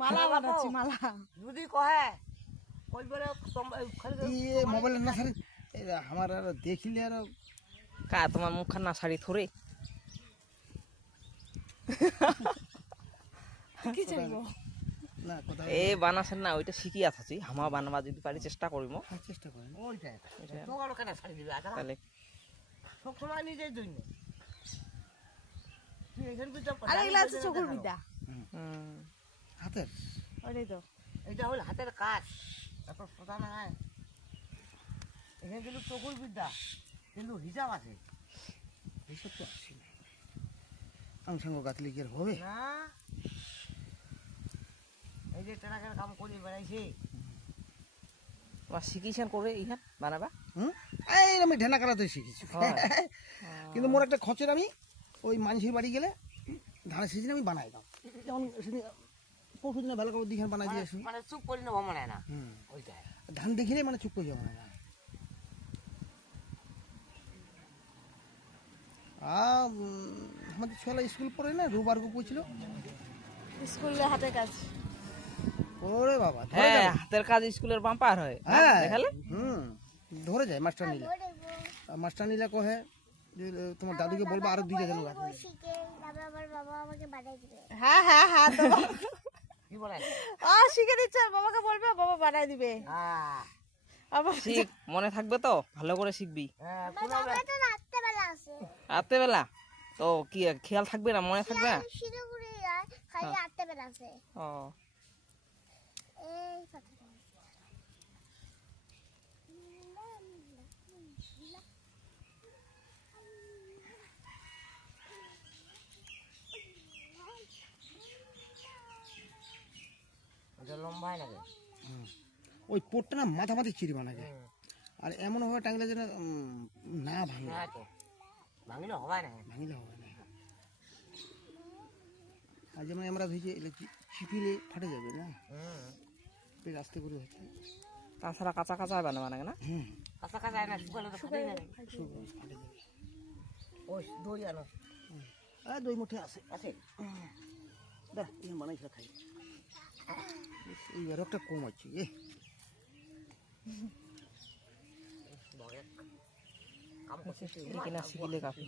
মালা বানাচ্ছি মালা। যদি কহে মোবাইল না ছাড়ি আমার আর দেখিলে আর কা তোমার মুখখান না শাড়ি থরে কি চাইবো না কোথাও এ বানাছেন না ওইটা শিখিয়া থাকি হামা বানাবা যদি পারি চেষ্টা করিম চেষ্টা করেন। ওইটাই তোমার কেন ছাড়ি দিবে তাহলে সব সময় নিজের জন্য তুই এখানে আরে এগুলা হচ্ছে চকুর বিদ্যা। হাতের ওইটাই তো। এটা হল হাতের কাজ এত সোজা না হয় এখানে কিন্তু চকুর বিদ্যা কিন্তু হিসাব আছে এইসব তো আসি না আংসাঙ্গ গাঁথলে কি আর হবে না এই যে ট্রাকের কাম করে বেড়াইছে তোমার শিখিছেন করে ইহান বানাবা এই আমি ঢেনা কাটাতে শিখেছি কিন্তু মোর একটা খচের আমি ওই মানুষের বাড়ি গেলে ধানের সিজনে আমি বানাই দাও যেমন সেদিন পরশু দিনে ভালো করে দিঘান বানাই দিয়ে আসি মানে চুপ করি নেবো মনে হয় না ওইটাই ধান দেখিলে মানে চুপ করে যাবো না আমাদের ছেলে স্কুল পড়ে না রুবার্গু পড়ছিল স্কুলে হাতে কাজ। ওরে বাবা হ্যাঁ হাতের কাজ স্কুলের বাম্পার হয় হ্যাঁ দেখালে ধরে যায় মাস্টার নিলে মাস্টার নিলে কহে যে তোমার দাদুকে বলবো আরো দুইটা যেন গাছ হ্যাঁ হ্যাঁ হ্যাঁ তো কি বলে শিখে দিচ্ছে বাবাকে বলবে বাবা বানাই দিবে। আবার শিখ মনে থাকবে তো ভালো করে শিখবি আছে রাতে বেলা তো কি খেয়াল থাকবে না মনে থাকবে না শিলিগুড়ি খালি রাতে বেলা আছে ও এই কথাটা এটা লম্বা হয় নাকি ওই পোটটা না মাথামাথি চিড়ি বানাবে আর এমন ভাবে টাঙলে যেন না ভাঙে হ্যাঁ তো ভাঙিলে হবে না ভাঙলে হবে না আর যেমন আমরা ধরেছি চিপিলে ফাটে যাবে না বেশ আস্তে করে হচ্ছে তাছাড়া কাঁচা কাঁচা বানাবা না না কাঁচা কাঁচা না শুকালে তো ফাটে যাবে ফাটে যাবে ওই দই আনো আর দই মুঠে আছে আছে দেখ এই বানাইছে খাই এই রকটা কম আছে কাম করছিস কিনা শিখিলে কাপি